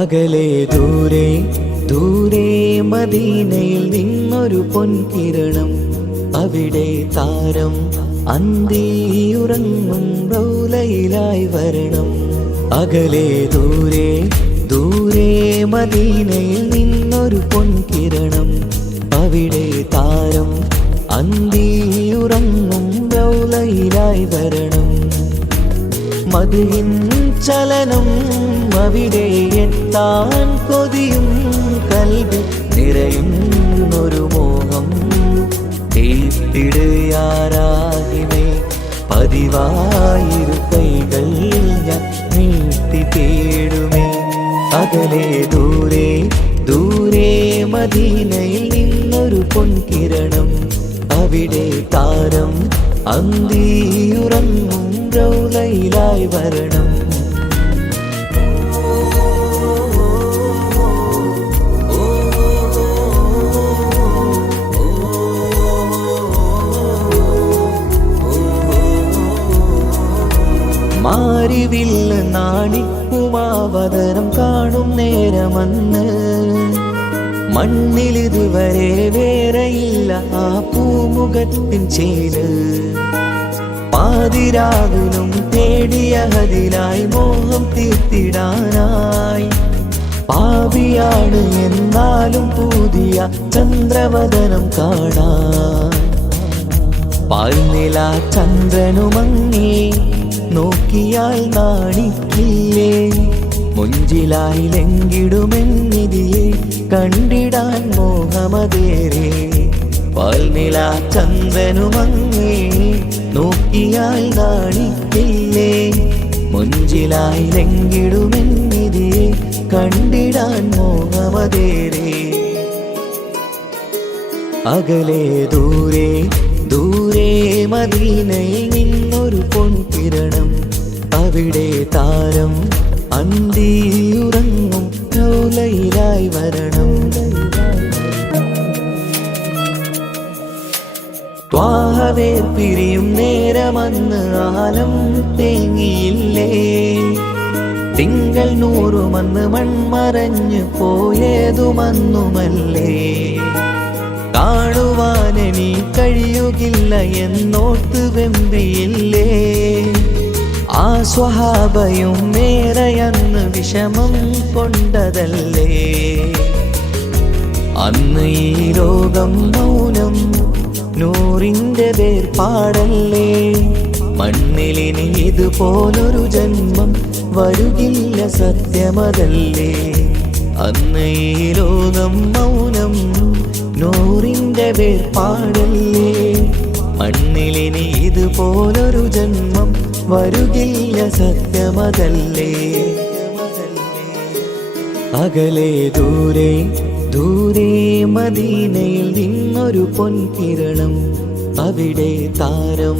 അകലെ ദൂരെ ദൂരെ മദീനയിൽ നിന്നൊരു പൊൻകിരണം, അവിടെ താരം അന്തിയുറങ്ങും റൗലയിലായി വരണം. അകലെ ദൂരെ ദൂരെ മദീനയിൽ നിന്നൊരു പൊൻകിരണം, അവിടെ താരം അന്തിയുറങ്ങും റൗലയിലായി വരണം. മദിഹിൻ ചലനം അവിടെ എത്താൻ കൊതിയും കൽബിൽ നിറയുന്നൊരു മോഹം. കേട്ടിടുയാരാഹിമേ പതിവായിരു കൈകൾ ഞാൻ നീട്ടി തേടുമേ. അകലെ ദൂരെ ദൂരെ മദീനയിൽ നിന്നൊരു പൊൻകിരണം, അവിടെ താരം അന്തിയുറങ്ങും റൗലയിലായി വരണം. മാരിവില്ല് നാണിക്കുമാവതരം കാണും നേരമന്ന്, മണ്ണിലിതുവരെ വേറെയില്ല ആ പൂമുഖത്തിൻ ചേല്. പാതിരാവിലും തേടിയ ഹദിലായി മോഹം തീർത്തിടാനായി, പാപിയാണ് എന്നാലും പുതിയ ചന്ദ്രവദനം കാണാൻ. പാൽനില ചന്ദ്രനുമങ്ങി നോക്കിയാൽ നാണിക്കില്ലേ, മുഞ്ചിലായി ലംഘിടുമെന്നിതിയെ കണ്ടിടാൻ മോഹമതേറെ. പാൽനില ചന്ദ്രനുമങ്ങി നോക്കിയാൽ നാണിക്കില്ലേ, മുഞ്ചിലായി ലംഘിടുമെന്നിതിയെ കണ്ടിടാൻ മോഹമതേറെ. അകലെ ദൂരെ ദൂരെ മദീനയിൽ നിന്നൊരു പൊൻകിരണം, അവിടെ താരം അന്തിയുറങ്ങും റൗലയിലായി വരണം. ത്വാഹവേ പിരിയും നേരമന്ന് ആലം തേങ്ങിയില്ലേ, തിങ്കൾ നൂറുമന്ന് മൺമറഞ്ഞു പോയതുമന്നുമല്ലേ. കാണുവാനെനി കഴിയുകില്ല എന്നോർത്ത് വെമ്പിയില്ലേ, ആ സ്വഹാബയും മേറയന്ന് വിഷമം കൊണ്ടതല്ലേ. അന്ന് ഈ ലോകം മൗനം നൂറിൻ്റെ വേർപാടല്ലേ, മണ്ണിലിനി ഇതുപോലൊരു ജന്മം വരുകില്ല സത്യമതല്ലേ. അന്ന് ഈ ലോകം മൗനം നൂറിൻ്റെ വേർപാടല്ലേ, മണ്ണിലിനി ഇതുപോലൊരു ജന്മം വരുകില്ല സത്യമതല്ലേ. അകലെ ദൂരെ ദൂരെ മദീനയിൽ നിന്നൊരു പൊൻകിരണം, അവിടെ താരം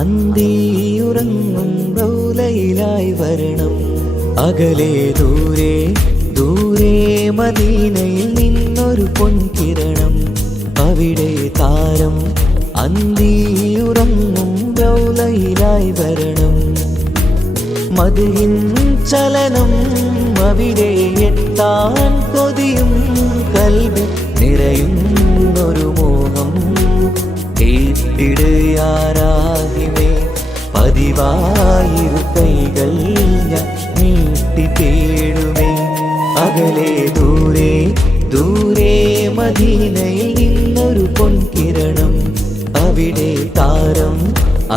അന്തിയുറങ്ങും റൗലയിലായി വരണം. അകലെ ദൂരെ ദൂരെ മദീനയിൽ നിന്നൊരു പൊൻകിരണം, അവിടെ താരം അന്തിയുറങ്ങും റൗലയിലായി വരണം. മദിഹിൻ ചലനം അവിടെ എത്താൻ കൊതിയും കൽബിൽ നിറയുന്നൊരു മോഹം. കേട്ടിടുയാരാഹിമേ പതിവായിരു കൈകൾ ഞാൻ നീട്ടി തേടുമേ. അകലെ ദൂരെ ദൂരെ മദീനയിൽ നിന്നൊരു പൊൻകിരണം, അവിടെ താരം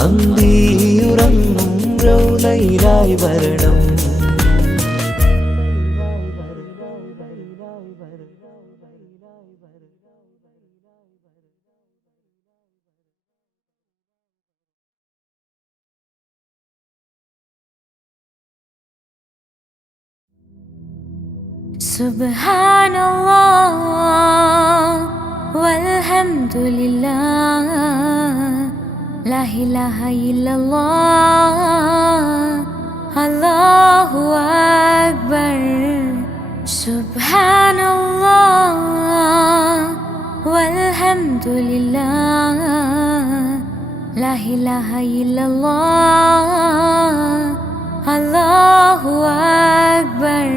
അന്തിയുറങ്ങും റൗലയിലായി വരണം. സുബ്ഹാനല്ലാഹ് വൽഹംദുലില്ലാഹ് ലാ ഇലാഹ ഇല്ലല്ലാഹ് അല്ലാഹു അക്ബർ. സുബ്ഹാനല്ലാഹ് വൽഹംദുലില്ലാഹ് ലാ ഇലാഹ ഇല്ലല്ലാഹ് अल्लाहु अकबर।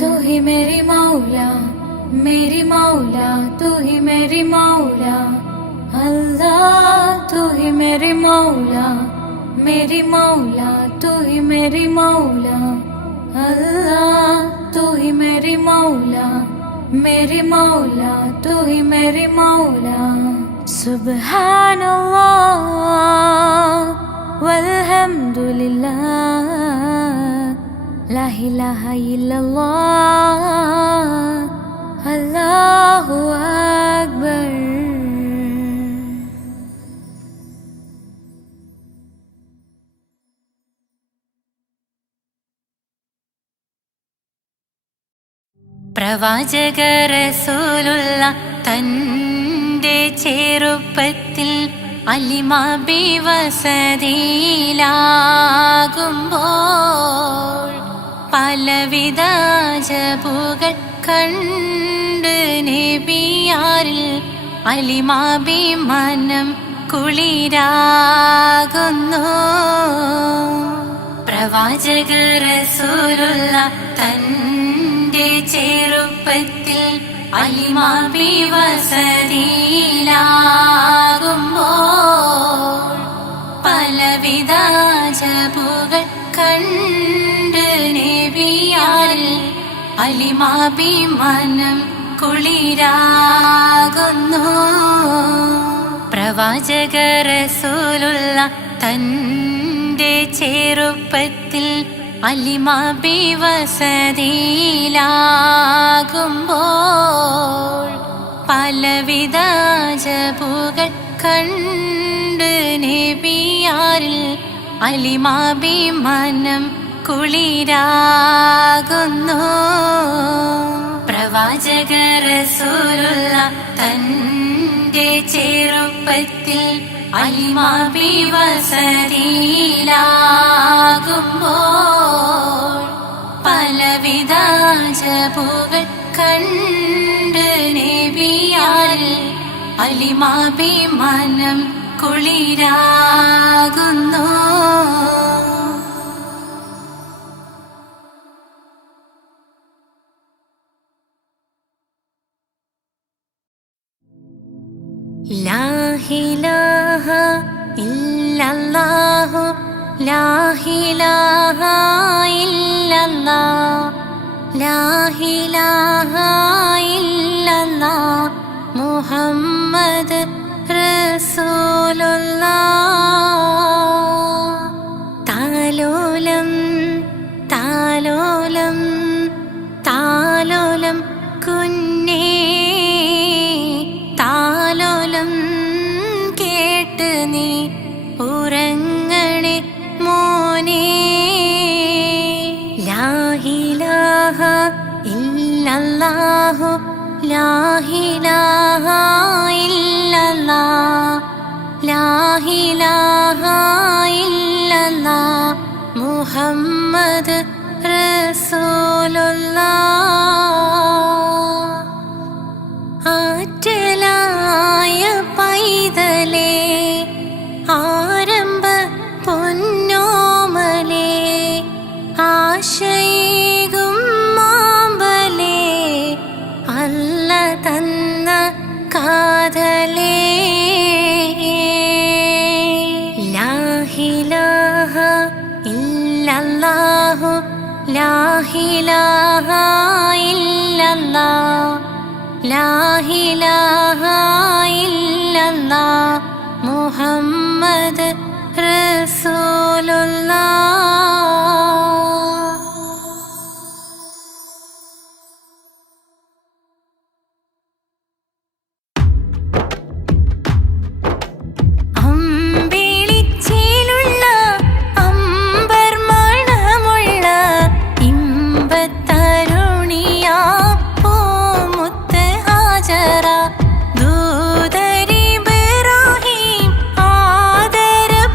तू ही मेरी मौला, मेरी मौला, तू ही मेरी मौला। अल्लाह तू ही मेरी मौला, मेरी मौला, तू ही मेरी मौला। अल्लाह तू ही मेरी मौला, मेरी मौला, तू ही मेरी मौला। सुब्हानल्लाह वल्हम्दुलिल्लाह, ला इलाहा इल्लल्लाह, अल्लाहु अकबर। പ്രവാചക റസൂലുള്ള തൻ്റെ ചെറുപ്പത്തിൽ അലിമാബി വസതിയിലാകുമ്പോൾ പലവിധ ജബുകൾ കണ്ട് നബിയാരിൽ അലിമാബി മനം കുളിരാകുന്നു. പ്രവാചക റസൂലുള്ള തൻ്റെ ചെറുപ്പത്തിൽ അലിമാബി വസതിയിലാകുമ്പോൾ പലവിധ ജബുകൾ കണ്ട് നബിയാരിൽ അലിമാബി മനം കുളിരാകുന്നു. പ്രവാചക റസൂലുള്ള തൻ്റെ ചെറുപ്പത്തിൽ അലിമാബി വസതിയിലാകുമ്പോൾ പലവിധ ജബുകൾ കണ്ട് നബിയാരിൽ അലിമാബി മനം കുളിരാകുന്നു. പ്രവാചക റസൂലുള്ള തൻ്റെ ചെറുപ്പത്തിൽ അലിമാബി വസതിയിലാകുമ്പോൾ പലവിധ ജബുകൾ കണ്ട് നബിയാരിൽ അലിമാബി മനം കുളിരാകുന്നു. ലാ ഇലാഹ ഇല്ലല്ലാഹു, ലാ ഇലാഹ ഇല്ലല്ലാഹ്, ലാ ഇലാഹ ഇല്ലല്ലാഹ്, മുഹമ്മദ് റസൂലുള്ളാഹ്. താലോലം താലോലം താലോലം കുഞ്ഞേ, താലോലം കേട്ട് നീ ഉറങ്ങണേ മോനെ. ലാ ഇലാഹ ഇല്ലല്ലാഹു, ലാ ഇലാഹ ഇല്ലല്ലാഹ്, ലാ ഇലാഹ ഇല്ലല്ലാഹ്, മുഹമ്മദ് റസൂലുള്ളാഹ്. ആറ്റലായ പൈതലേ, ആരംഭ പൊന്നോമലേ, ആശയേകും മാമ്പലേ, അല്ല തന്ന കാതലേ. ലാ ഇലാഹ ഇല്ലല്ലാഹു, ലാ ഇലാഹ ഇല്ലല്ലാഹ്, ലാ ഇലാഹ ഇല്ലല്ലാഹ്, മുഹമ്മദ് റസൂലുള്ളാഹ്. അമ്പിളിച്ചേലുള്ള അമ്പർ മണമുള്ള ഇമ്പത്തരുണിയാ പൂമുത്ത് ഹാജറ, ദൂതരിബ്രാഹിം ആദരപ്പൂവിൻ്റെ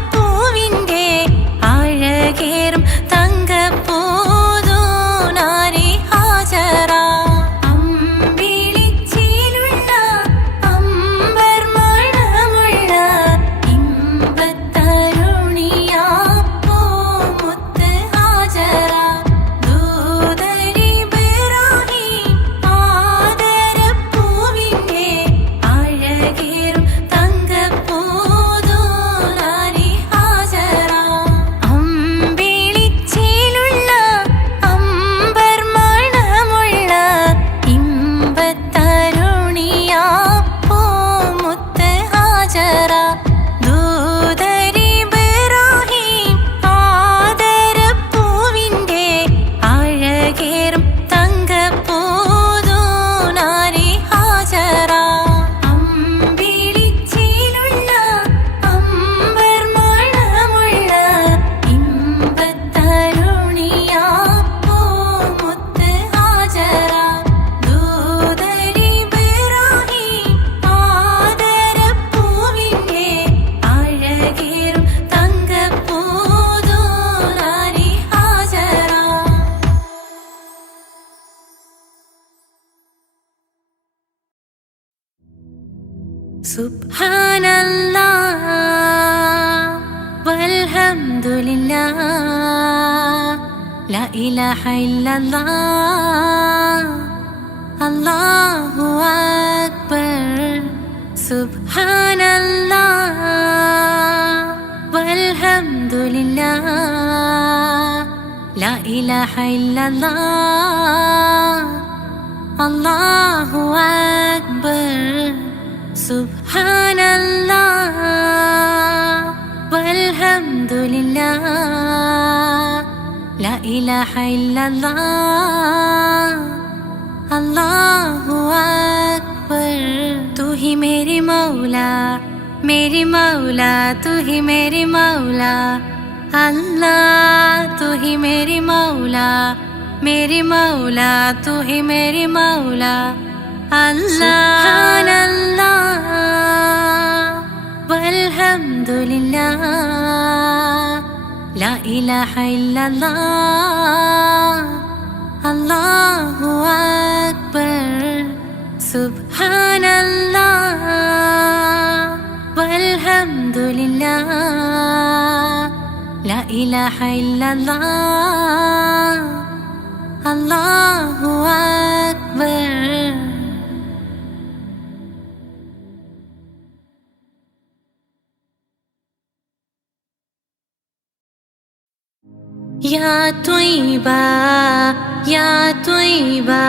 സുബ്ഹാനല്ലാഹ് വൽഹംദുലില്ലാഹ് ലാ ഇലാഹ ഇല്ലല്ലാഹ് അല്ലാഹു അക്ബർ. സുബ്ഹാനല്ലാഹ് വൽഹംദുലില്ലാഹ് ലാ ഇലാഹ ഇല്ലല്ലാഹ് അല്ലാഹു അക്ബർ. സുബ്ഹാനല്ലാഹ് വൽഹംദുലില്ലാഹ് ലാ ഇലാഹ ഇല്ലല്ലാഹ് അല്ലാഹു അക്ബർ. तू ही मेरी मौला तू ही मेरी मौला अल्लाह. तू ही मेरी मौला तू ही मेरी मौला अल्लाह. सुब्हानल्लाह वल्हम्दुलिल्लाह ला इलाहा इल्लल्लाह अल्लाहु अक्बर. सुब्हानल्लाह वल्हम्दुलिल्लाह ला इलाहा इल्लल्लाह अल्लाहु अक्बर. या त्वय्बा या त्वय्बा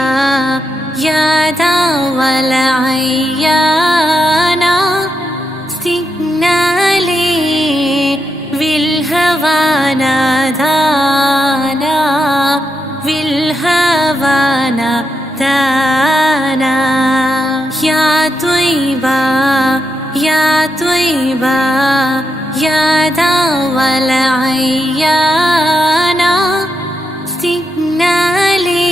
या दावल अय्याना सिग्नाले विल्हवाना दाना विल्हवाना दाना. या त्वय्बा या त्वय्बा या दावल अय्याना सिग्नाले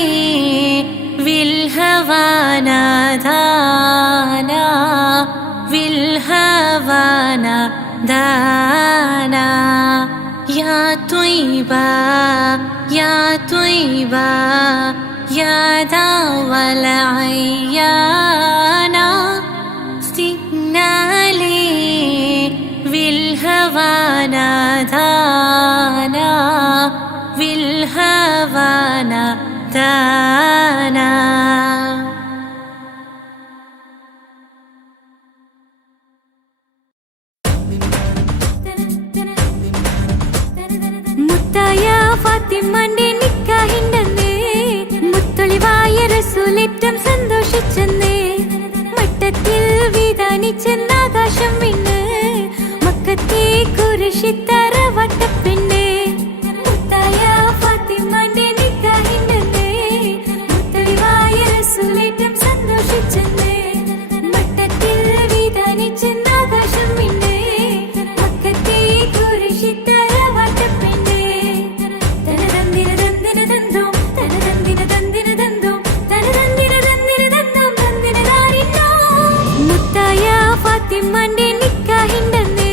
विल्हवाना दाना विल्हवाना दाना. या त्वय्बा या त्वय्बा या दावल अय्याना सिग्नाले विल्हवाना दाना विल्हवाना दाना. മുത്തായ ഫാത്തിമാന്റെ നിക്കാഹിണ്ടെന്ന് മുത്തൊളിവായ റസൂലേറ്റം സന്തോഷിച്ചെന്ന് മട്ടത്തിൽ വിധാനിച്ചെന്ന് ആകാശം വിണ്ണ് മക്കത്തെ കുരിശിത്തറ വട്ടപ്പെണ്ണ്. മുത്തായ ഫാത്തിമാന്റെ നിക്കാഹിണ്ടെന്ന് മുത്തൊളിവായ റസൂലേറ്റം സന്തോഷിച്ചെന്ന് മട്ടത്തിൽ വിധാനിച്ചെന്ന് ആകാശം വിണ്ണ് മക്കത്തെ കുരിശിത്തറ വട്ടപ്പെണ്ണ്. തനതന്തിര തന്തിര തന്തോം തനതന്തിര തന്തിര തന്തോം തനതന്തിര തന്തിര തന്തോം തന്തിര താരിന്നോ. മുത്തായ ഫാത്തിമാന്റെ നിക്കാഹിണ്ടെന്ന്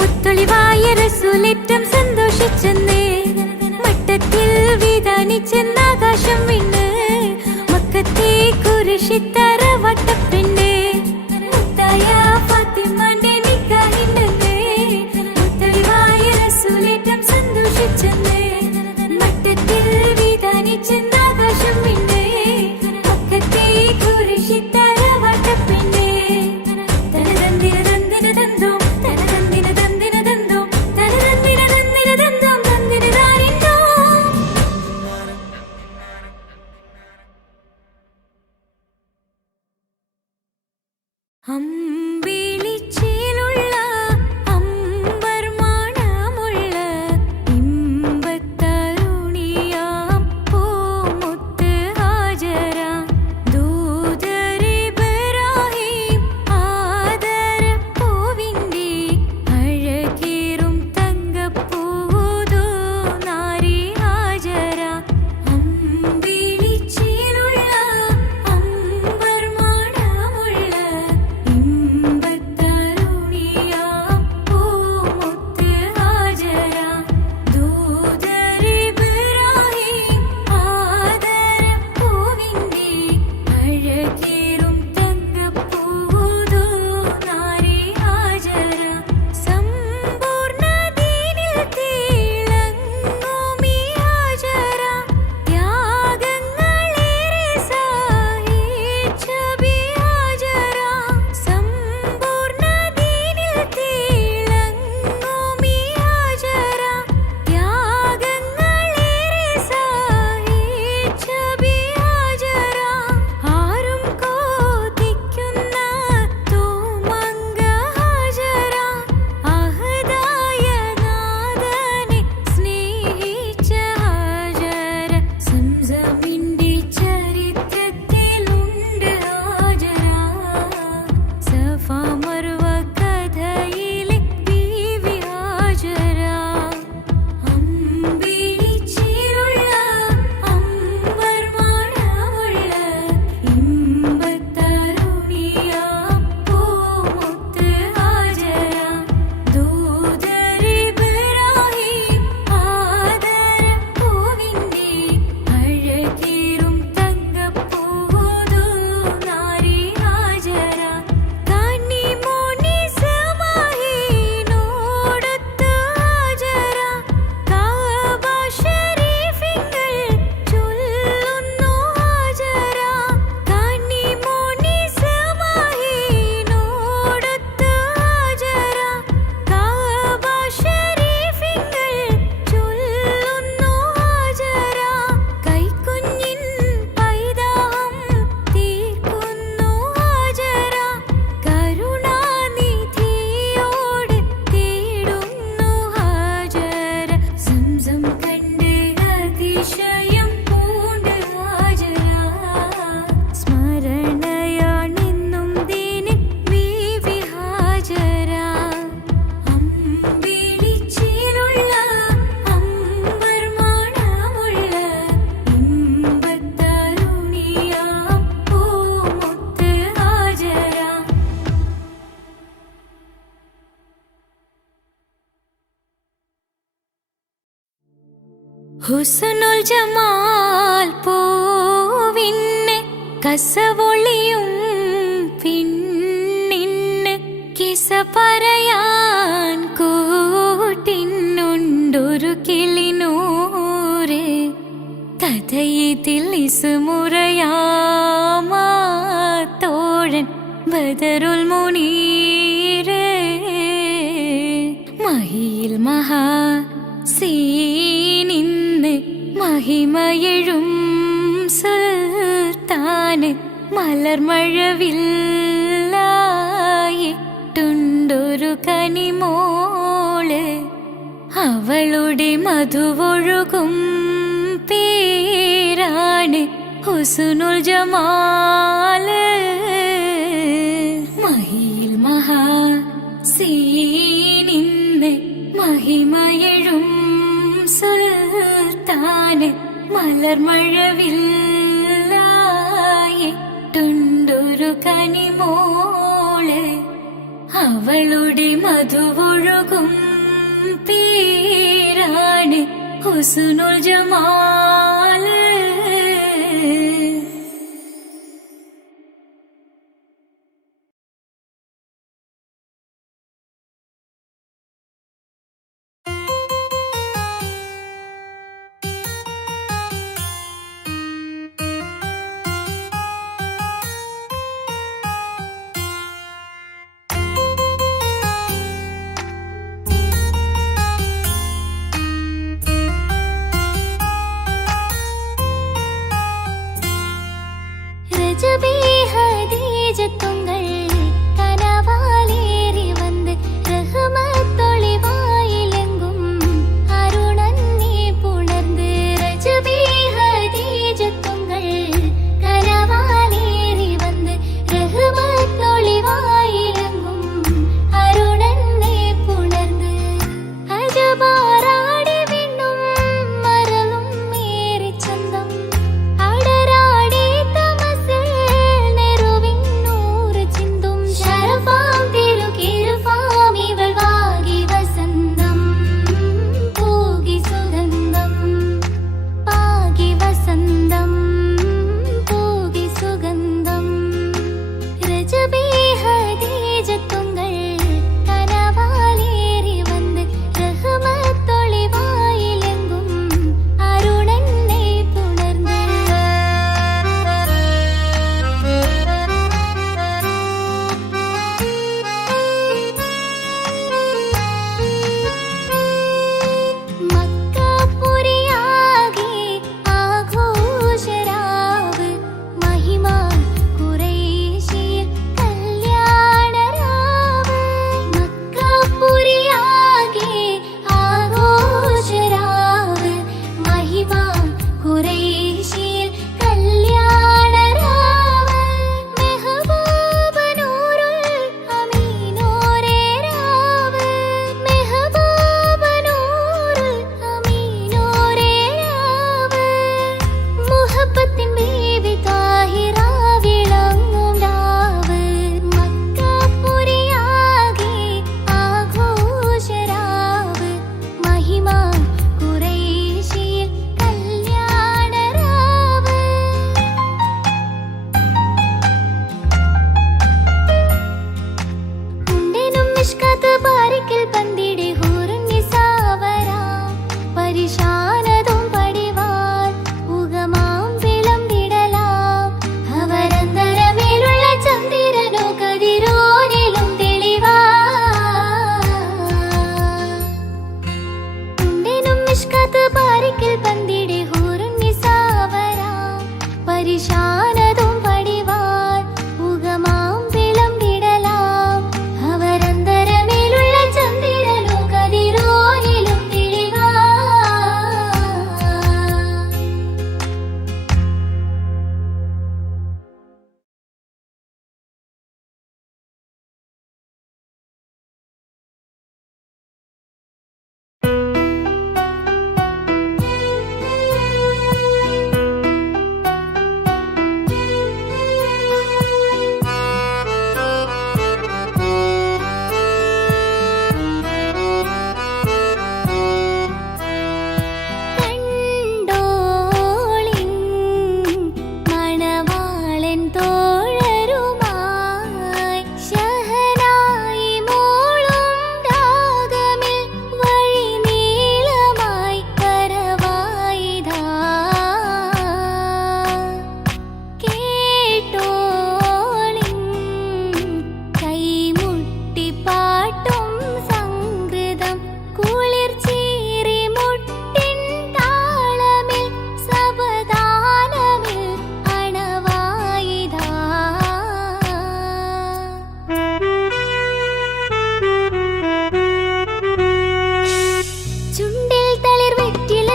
മുത്തൊളിവായ റസൂലേറ്റം സന്തോഷിച്ചെന്ന് മട്ടത്തിൽ വിധാനിച്ചെന്ന് ആകാശം വിണ്ണ് മക്കത്തെ കുരിശിത്തറ വട്ടപ്പെണ്ണ്. മുത്തായ ഫാത്തിമാന്റെ നിക്കാഹിണ്ടെന്ന് മുത്തൊളിവായ റസൂലേറ്റം സന്തോഷിച്ചെന്ന് മട്ടത്തിൽ വിധാനിച്ചെന്ന് ആകാശം വിണ്ണ് മക്കത്തെ കുരിശിത്തറ വട്ടപ്പെണ്ണ്. തനതന്തിര തന്തിര തന്തോം തനതന്തിര തന്തിര തന്തോം തനതന്തിര തന്തിര തന്തോം തന്തിര താരിന്നോ. ഹുസ്നുൽ ജമാൽ പൂവിന് കസവൊളിയും പിന്നിന് കിസ പറയാൻ കൂട്ടിനുണ്ടൊരു കിളിനൂറ് കഥയിതിൽ ഇസുമുറയാമാ തോഴൻ ബദറുൽ മുനീറ് മഹിയിൽ മഹാ സീനിന്ന് മഹിമയെഴും സുൽത്താന് മലർമഴവില്ലായിട്ടുണ്ടൊരു കനിമോള് അവളുടെ മധുവൊഴുകും പേരാണ് ഹുസ്നുൽ ജമാല് മഹിയിൽ മഹാ സീനിന്ന് മഹിമയെഴും സുൽത്താന് മലർമഴവില്ലായിട്ടുണ്ടൊരു കനിമോള് അവളുടെ മധുവൊഴുകും പേരാണ് ഹുസ്നുൽ ജമാല്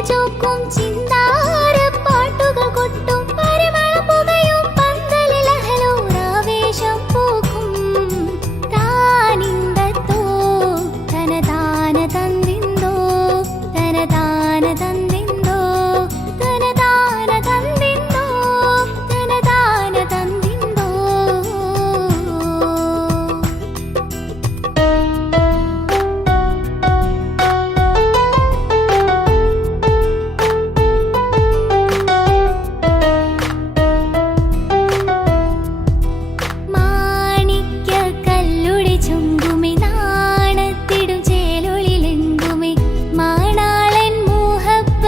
ചോക്കും ചിന്താര പാട്ടുകൾ കൊട്ടും പരിമള പുകയും പന്തലിൽ അഹലോരാവേശം പൂക്കും താനിന്തത്തോ തനതാന തന്നിന്തോ തനതാന തന്നിന്തോ തനതാന തന്നിന്തോ തനതാന തന്നിന്തോ മാണിക്യ കല്ലുടി ചുങ്കുമി നാണത്തിടും ചേലൊളിലെങ്കുമി മാണാളൻ മോഹപ്പൂങ്കുഴലിൽ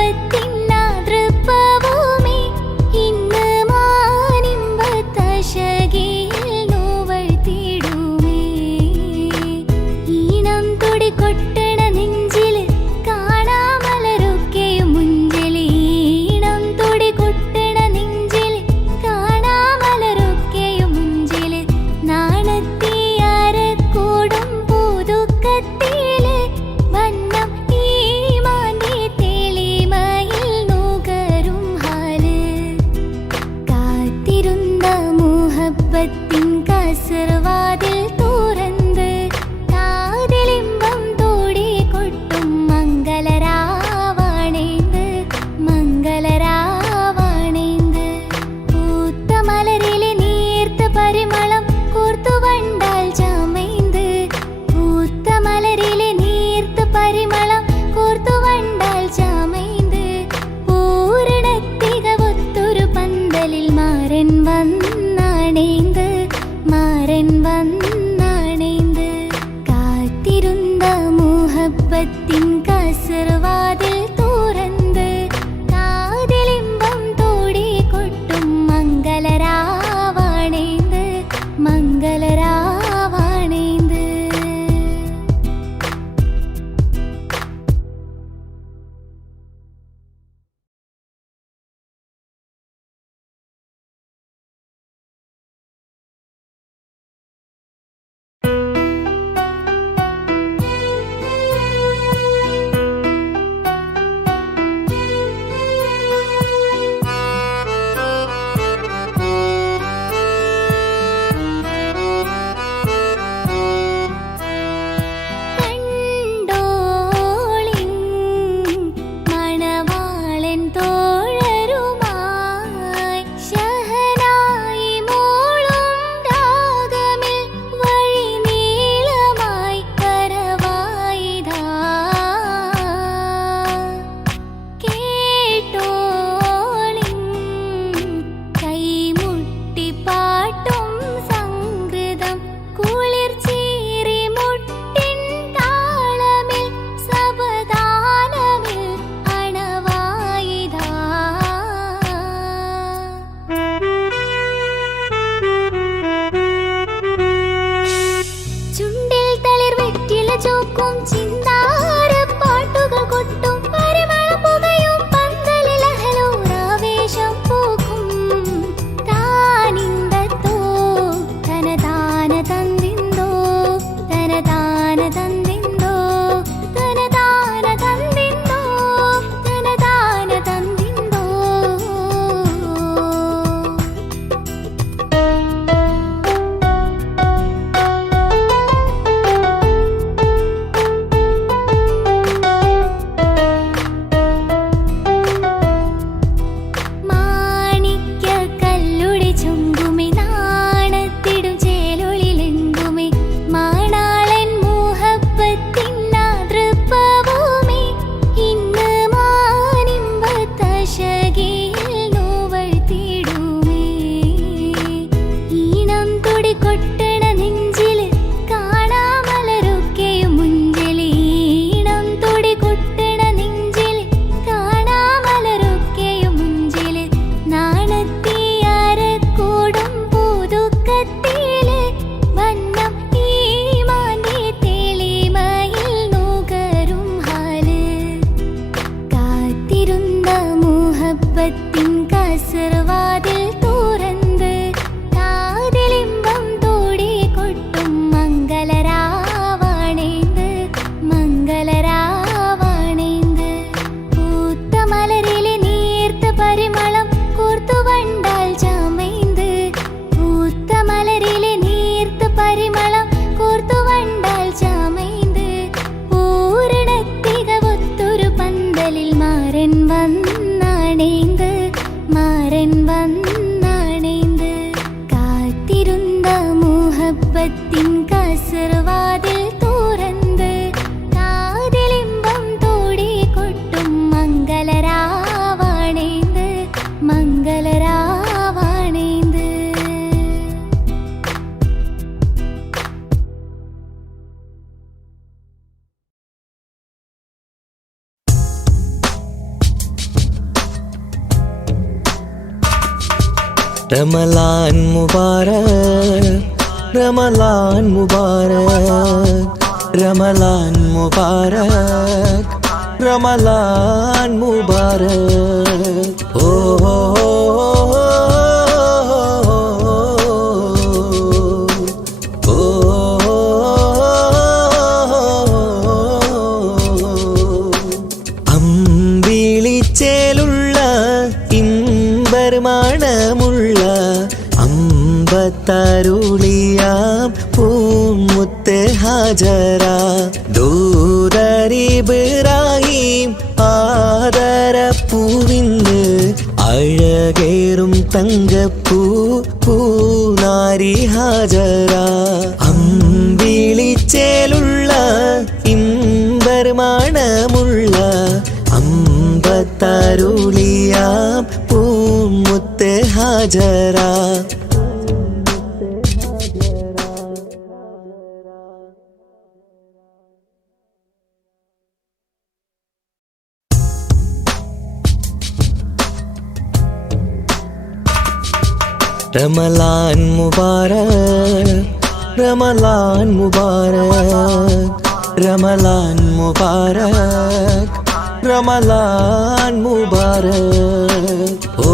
താരൻ വന്നണൈந்து കാത്തിരുന്ന മുഹബത്തിൻ കസർവാതിൽ തുറന്ന് കാതിലിമ്പം തോടി കൊട്ടും മംഗളരാവാണൈந்து മംഗളരാവാണൈந்து. रमलान मुबारक रमलान मुबारक रमलान मुबारक रमलान मुबारक ओ അമ്പിളിച്ചേലുള്ള ഇമ്പർമാണമുള്ള അമ്പത്തരുളിയാം പൂമുത്ത് ഹാജറ ദൂതരിബ്രാഹിം ആദരപ്പൂവിന്ന് അഴകേറും തങ്കപ്പൂ പൂനാരി ഹാജറ അമ്പിളിച്ചേലുള്ള ഇമ്പർമാണമുള്ള അമ്പത്തരുളിയാം പൂമുത്ത് ഹാജറ रमलान मुबारक रमलान मुबारक रमलान मुबारक रमलान मुबारक ओ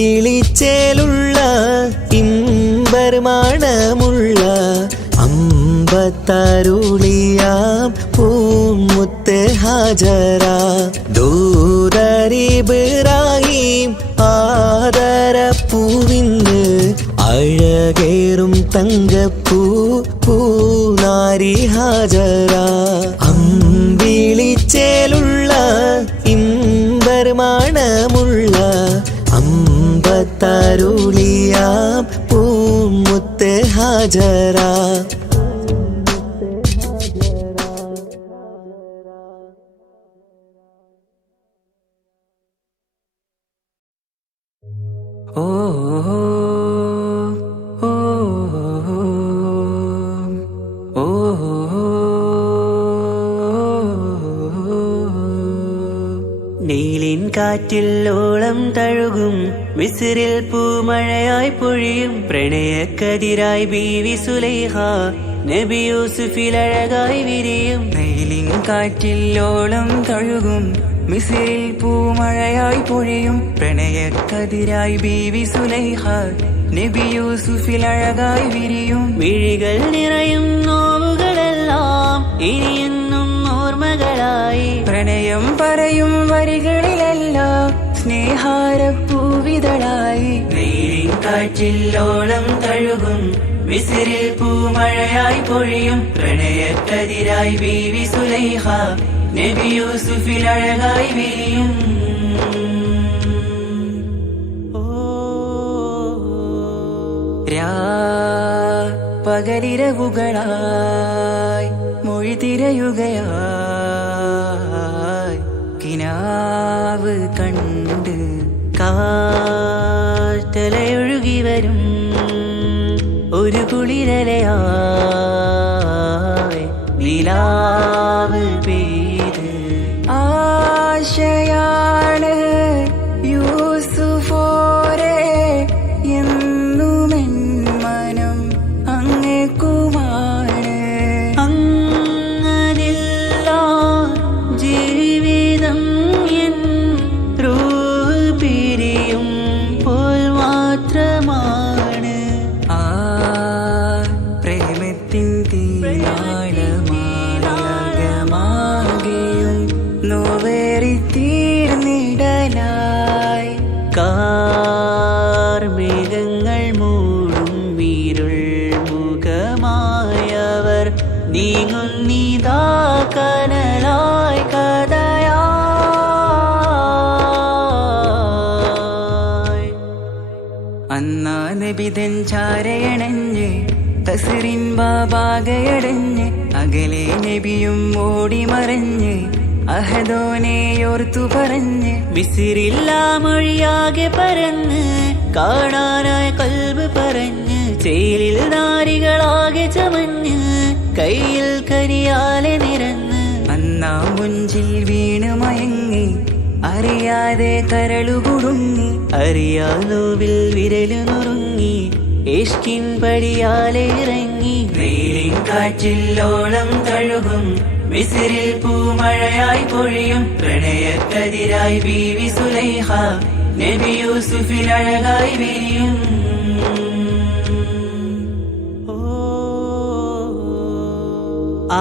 അമ്പിളിച്ചേലുള്ള ഇമ്പർമാണമുള്ള അമ്പത്തരുളിയാം പൂമുത്ത് ഹാജറ ദൂതരിബ്രാഹിം ആദരപ്പൂവിന്ന് അഴകേറും തങ്കപ്പൂ പൂനാരി ഹാജറ അമ്പിളിച്ചേലുള്ള ഇമ്പർമാണമുള്ള അമ്പത്തരുളിയാം പൂമുത്ത് ഹാജറ ഓ ഓ ഓ നീലിൻ കാറ്റിൽ ഓളം തഴുകും മിസ്രിൽ പൂമഴയായി പൊഴിയും പ്രണയക്കതിരായി ബീവി സുലൈഹ നബി യൂസുഫിൽ അഴകായി വിരിയും നീലിൻ കാറ്റിൽ ഓളം തഴുകും മിസ്രിൽ പൂമഴയായി പൊഴിയും പ്രണയക്കതിരായി ബീവി സുലൈഹ നബി യൂസുഫിൽ അഴകായി വിരിയും മിഴികൾ നിറയും നോവുകളെല്ലാം ഇനിയെന്നും ഓർമ്മകളായി പ്രണയം പറയും വരികളിലെല്ലാം സ്നേഹാരപ്പൂവിതളായി നീലിൻ കാറ്റിൽ ഓളം തഴുകും മിസ്രിൽ പൂമഴയായി പൊഴിയും പ്രണയക്കതിരായി ബീവി സുലൈഹ നബി യൂസുഫിൽ അഴകായി വിരിയും പകലിരവുകളായി മൊഴി തിരയുകയായി കിനാവ് കണ്ട് കാറ്റലയൊഴുകി വരും ഒരു കുളിരലയായി നിലാവ് പെയ്ത് ആശയാണ് യൂസുഫോരെ എന്നുമെൻ മനം അങ്ങേക്കുമാണ് അങ്ങനില്ല ജീവിതം എൻ റൂഹ് പിരിയും പോൽ മാത്രമാണ് ആ പ്രേമത്തിൻ തീനാളമാകെയും നോവേറി തീർന്നിടലായി കാർമേഘങ്ങൾ മൂടും അന്നാ നബിതൻ ചാരയണഞ്ഞ് തസറിൻ ബാബാകയടഞ്ഞ് അകലെ നബിയും ഓടി മറഞ്ഞ് അഹദോനെയോർത്തു പറഞ്ഞ് മിസിറില്ലാ മൊഴിയാകെ പരന്ന് കാണാനായ കൽബ് പറഞ്ഞ് ചേലിൽ നാരികളാകെ ചമഞ്ഞ് കയ്യിൽ കരിയാലെ നിരന്ന് അന്നാ മുഞ്ചിൽ വീണ് മയങ്ങി അറിയാതെ കരളുകുടുങ്ങി അറിയാലോവിൽ വിരലു നുറുങ്ങി ഇഷ്കിൻ പടിയാലെ ഇറങ്ങി വെയിലിൻ കാറ്റില്ലോളം തഴുകും മിസിറിൽ പൂമഴയായി പൊഴിയും പ്രണയക്കതിരായി ബീവി സുലൈഹ നബി യൂസുഫിൽ അഴകായി വിരിയും ആ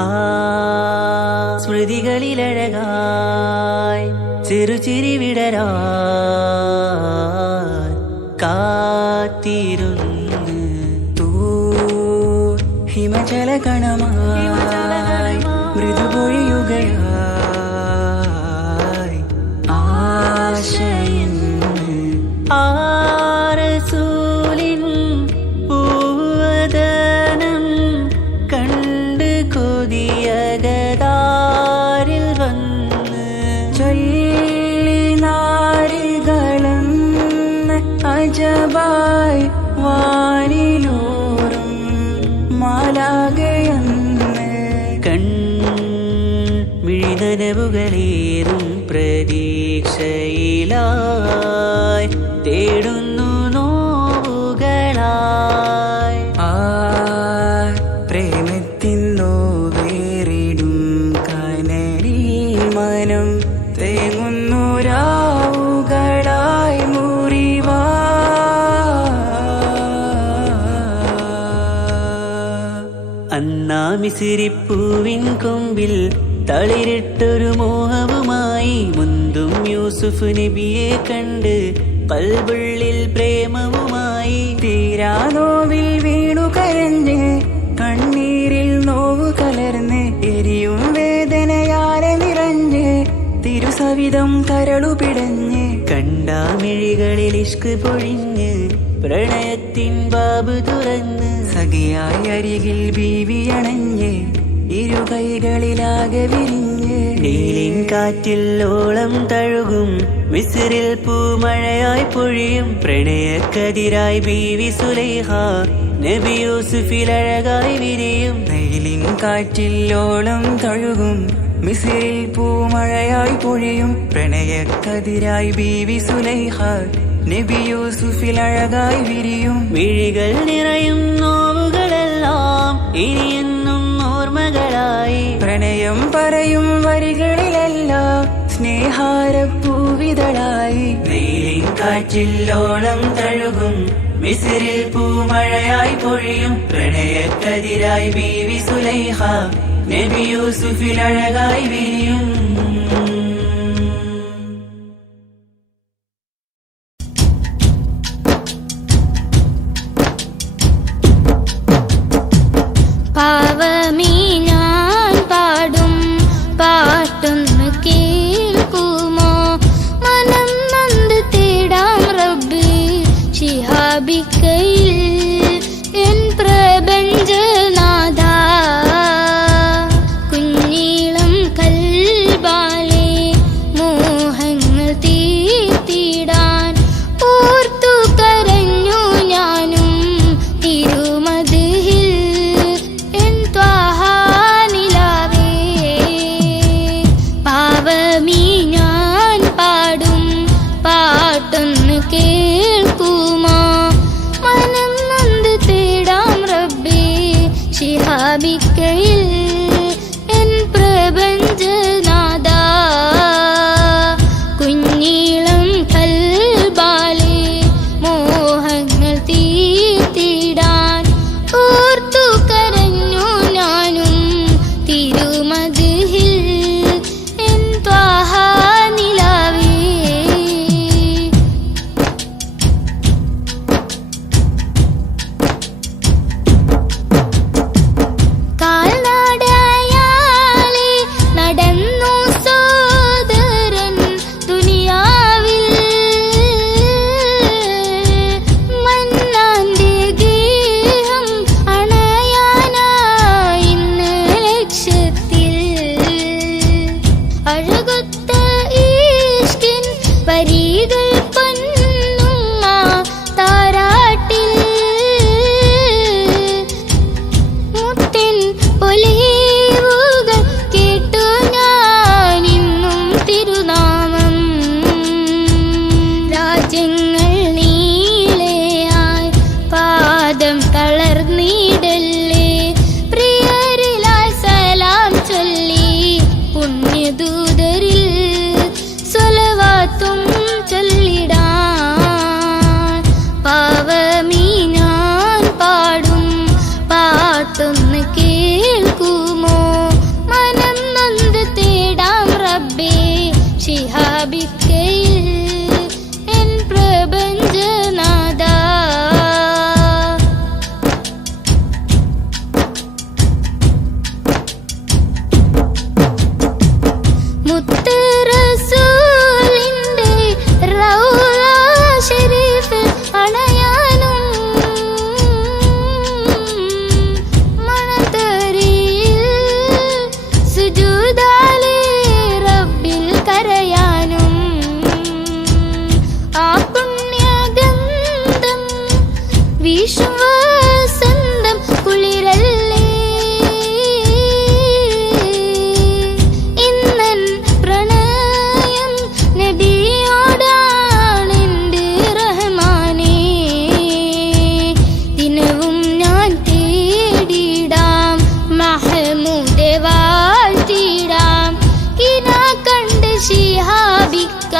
സ്മൃതികളിലഴകായി ചെറുചിരി വിടരാ കാത്തിരുന്ന് തൂ ഹിമജല കണമായി മൃദുപൊഴിയുകയായി ആശയിൻ ആരസൂലിൻ പൂവദനം കണ്ട് കൊതിയകതാരിൽ വന്ന് ചൊല്ലി നാരികളെന്ന് അജബായി വാനിലൂറും മാലാകയെന്ന് മിഴിനനവുകളേറും പ്രതീക്ഷയിലായി തേടുന്നു നോവുകളായി ആ പ്രേമത്തിൻ നോവേറിടും കനലിൽ മനം തേങ്ങുന്നു രാവുകളായി മുറിവാ അന്നാ മിസിരിപ്പൂവിൻ കൊമ്പിൽ തളിരിട്ടൊരു മോഹവുമായി മുന്തും യൂസുഫ് നബിയെ കണ്ട് കൽബുള്ളിൽ പ്രേമവുമായി തീരാ നോവിൽ വീണു കരഞ്ഞ് കണ്ണീരിൽ നോവു കലർന്ന് എരിയും വേദനയാലെ നിറഞ്ഞ് തിരുസവിധം കരളു പിടഞ്ഞ് കണ്ടാമിഴികളിൽ ഇഷ്ക് പൊഴിഞ്ഞ് പ്രണയത്തിൻ ബാബ് തുറന്ന് സഖിയായി അരികിൽ ബീവി അണഞ്ഞ് ഇരുകൈകളിലാകെ വിരിഞ്ഞ് നീലിൻ കാറ്റിൽ ഓളം തഴുകും മിസിറിൽ പൂമഴയായി പൊഴിയും പ്രണയക്കതിരായി ബീവി സുലൈഹ നബി യൂസുഫിൽ അഴകായി വിരിയും നീലിൻ കാറ്റിൽ ഓളം തഴുകും മിസിറിൽ പൂമഴയായി പൊഴിയും പ്രണയക്കതിരായി ബീവി സുലൈഹ നബി യൂസുഫിൽ അഴകായി വിരിയും വിഴികൾ നിറയും നോവുകളെല്ലാം ഇനിയെന്നും ഓർമ്മകളായി പ്രണയം പറയും വരികളിലെല്ലാം സ്നേഹാരപ്പൂവിതളായി വെയിലിൻ കാറ്റില്ലോളം തഴുകും മിസിറിൽ പൂമഴയായി പൊഴിയും പ്രണയക്കതിരായി ബീവി സുലൈഹ നബി യൂസുഫിൽ അഴകായി വിരിയും പാവമീ ഞാൻ പാടും പാട്ടൊന്ന് കേൾക്കുമോ മനം നന്ദി തേടാം റബ്ബി ശിഹാബിക്കയിൽ എൻ പ്രപഞ്ചനാഥ കുഞ്ഞീളം കൽബാലെ മോഹങ്ങൾ തീർത്തിടാൻ ഓർത്തു കരഞ്ഞു ഞാനും തിരുമതിൽ പാവമീ ഞാൻ പാടും പാട്ടൊന്ന് കേൾക്കുമോ രാജ്യങ്ങൾ നീളെയായി പാദം തളർന്നിടല്ലേ. പ്രിയരിലായി സലാം ചൊല്ലി പുണ്യദൂതരിൽ സ്വലവാത്തും ചൊല്ലിടാൻ പാവമീ ഞാൻ പാടും പാട്ടൊന്ന് കേൾക്കുമോ? മനം നൊന്ത് തേടാം റബ്ബേ ശിഹാബിക്കയിൽ എൻ പ്രപഞ്ചനാഥ. മുത്ത് റസൂലിന്റെ റൗള ശരീഫ് അണയാനും മണത്തരിയിൽ സുജൂദാലേ റബ്ബിൽ കരയാനും ആ പുണ്യഗന്ധം വീശും വസന്തം കുളിരല്ലേ. ഇന്നൻ പ്രണയം നബിയോടാണെന്റെ റഹ്മാനേ. ദിനവും ഞാൻ തേടിടാം മഹ്മൂദെ വാഴ്ത്തിടാം. കിനാ കണ്ട് ശിഹാബിക്ക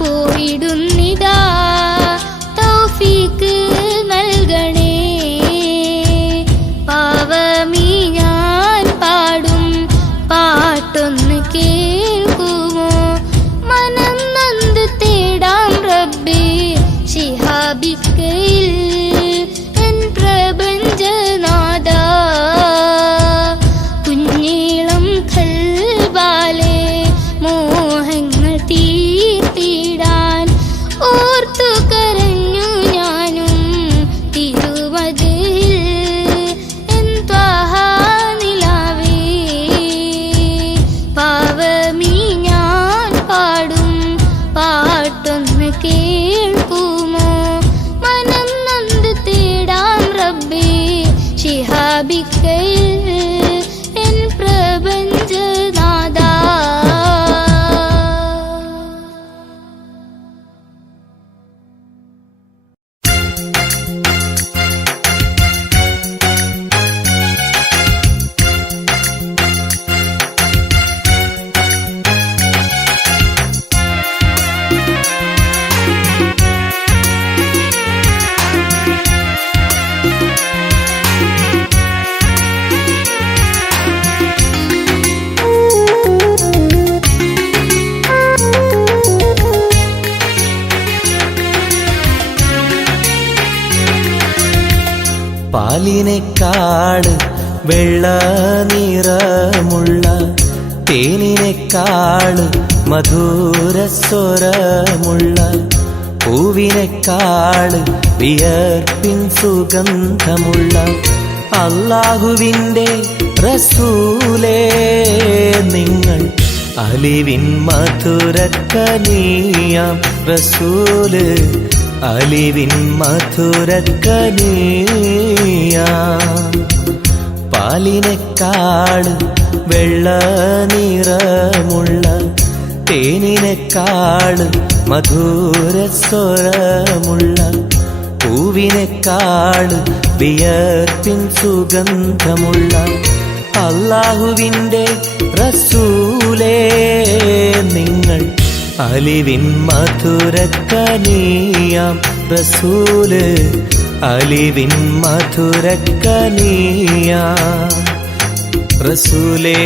പോയിടുന്നിതാ തൗഫീക്ക് നൽകണേ. പാവമീ ഞാൻ പാടും പാട്ടൊന്ന് കേൾക്കുമോ? മനം നൊന്ത് തേടാം റബ്ബേ ശിഹാബിക്കയിൽ എൻ പ്രപഞ്ചനാഥ. കുഞ്ഞീളം ഖൽബാലെ മോഹങ്ങൾ തീർത്തിടാൻ ഓർത്തു കരഞ്ഞു ഞാനും തിരുവതിൽ എൻ ത്വാഹ നിലാവേ. പാവമീ ഞാൻ പാടും പാട്ടൊന്ന് കേൾക്കുമോ? മനം നൊന്ത് തേടാം റബ്ബേ ശിഹാബിക്കയിൽ എൻ പ്രപഞ്ചനാഥ. പാലിനേക്കാട് വെള്ള നിറമുള്ള തേനിനേക്കാട് മധുരസ്വരമുള്ള പൂവിനേക്കാട് വിയർപ്പിൻ സുഗന്ധമുള്ള അല്ലാഹുവിൻ്റെ റസൂലേ നിങ്ങൾ അലിവിൻ മധുരക്കനിയാം റസൂല് അലിവിൻ മധുരക്കനിയാം. പാലിനേക്കാട് വെള്ള നിറമുള്ള തേനിനേക്കാട് മധുരസ്വരമുള്ള പൂവിനേക്കാട് വിയർപ്പിൻ സുഗന്ധമുള്ള അല്ലാഹുവിൻ്റെ റസൂലേ നിങ്ങൾ അലിവിൻ മധുരക്കനിയാം റസൂല് അലിവിൻ മധുരക്കനിയാം റസൂലേ.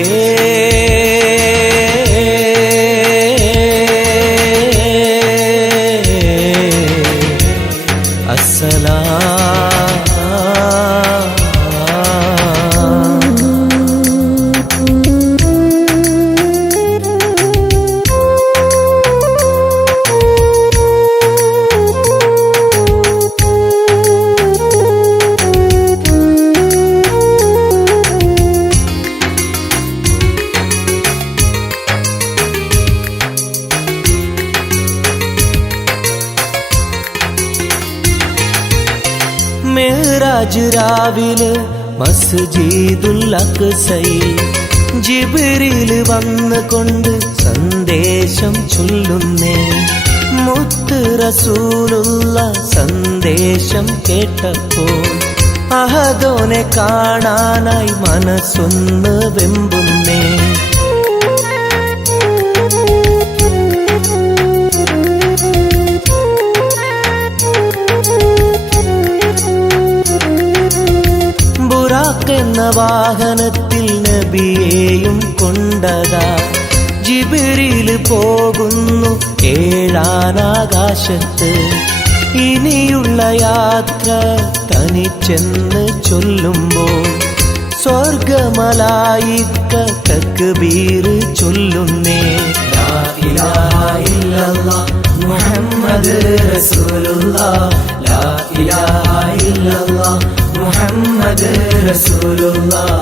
മിഅ്റാജ് രാവിലെ മസ്ജിദുൽ അഖ്സയിൽ ജിബ്രീൽ വന്നുകൊണ്ട് സന്ദേശം ചൊല്ലുന്നേ. മുത്ത് റസൂലുള്ള സന്ദേശം കേട്ടപ്പോൾ അഹദോനെ കാണാനായി മനസ്സൊന്ന് വെമ്പുന്നേ. ബുറാഖ് എന്ന വാഹനത്തിൽ നബിയെയും കൊണ്ടതാ ജിബ്രീൽ പോകുന്നു ഏഴാനാകാശത്ത്. ഇനിയുള്ള യാത്ര തനിച്ചെന്ന് ചൊല്ലുമ്പോൾ സ്വർഗമലായിക്ക തക്ബീർ ചൊല്ലുന്നേ. ലാ ഇലാഹ ഇല്ലല്ലാഹ് മുഹമ്മദ് റസൂലുള്ളാഹ്, ലാ ഇലാഹ ഇല്ലല്ലാഹ് മുഹമ്മദ് റസൂലുള്ളാഹ്.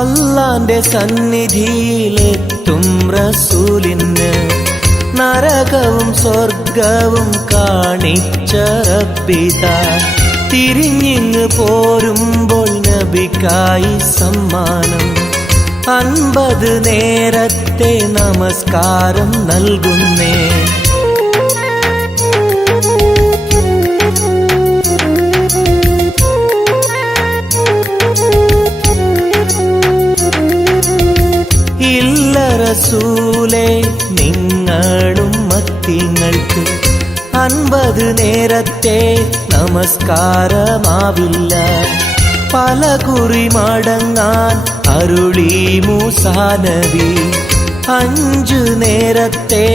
അല്ലാന്റെ സന്നിധിയിലെത്തും റസൂലിന് നരകവും സ്വർഗവും കാണിച്ച റബ്ബിത. തിരിഞ്ഞിങ്ങ് പോരുമ്പോൾ നബിക്കായി സമ്മാനം 50 നേരത്തെ നമസ്കാരം നൽകുന്നേ. റസൂലേ നിങ്ങളും മത്തിങ്ങൾക്ക് 50 നേരത്തെ നമസ്കാരമാവില്ല. പല കുറി മടങ്ങാൻ അരുളി മൂസാ നബി. 5 നേരത്തെ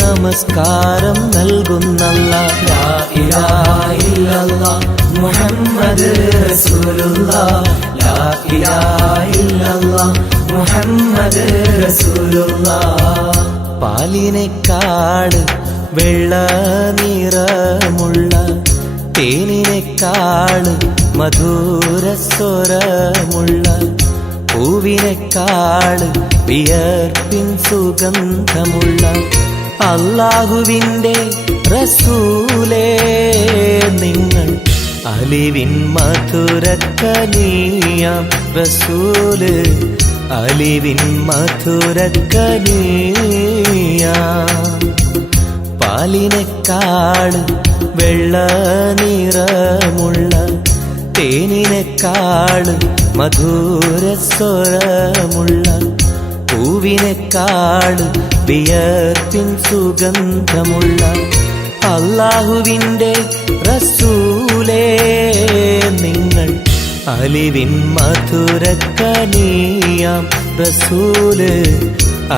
നമസ്കാരം നൽകുന്നല്ലാഹ്. ലാ ഇലാഹ ഇല്ലല്ലാഹ് മുഹമ്മദ് റസൂലുള്ളാഹ്, ലാ ഇലാഹ ഇല്ലല്ലാഹ് മുഹമ്മദ് റസൂലുള്ളാഹ്. പാലിനെക്കാട് വെള്ള നിറമുള്ള തേനിനെക്കാട് മധുരസ്വരമുള്ള പൂവിനെക്കാട് വിയർപ്പിൻ സുഗന്ധമുള്ള അല്ലാഹുവിൻ്റെ റസൂലേ നിങ്ങൾ അലിവിൻ മധുരക്കനിയാം റസൂല്, അലിവിൻ മധുരക്കനിയാം. പാലിനെക്കാട് വെള്ള നിറമുള്ള തേനിനെക്കാട് മധുരസ്വരമുള്ള പൂവിനെക്കാട് വിയർപ്പിൻ സുഗന്ധമുള്ള അല്ലാഹുവിൻ്റെ റസൂലേ നിങ്ങൾ അലിവിൻ മധുരക്കനിയാം റസൂല്,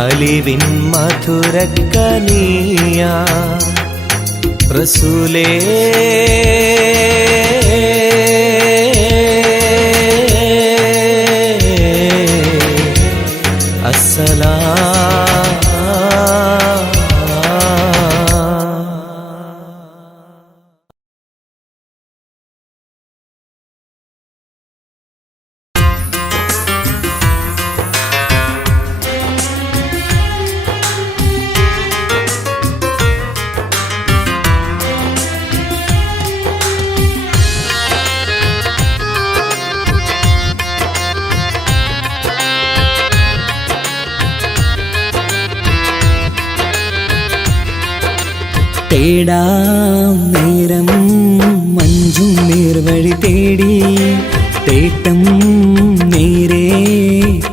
അലിവിൻ മധുരക്കനിയാം റസൂലേ. തേടാം നേരം മഞ്ചും നേർവഴി തേടി തേട്ടം നേരെ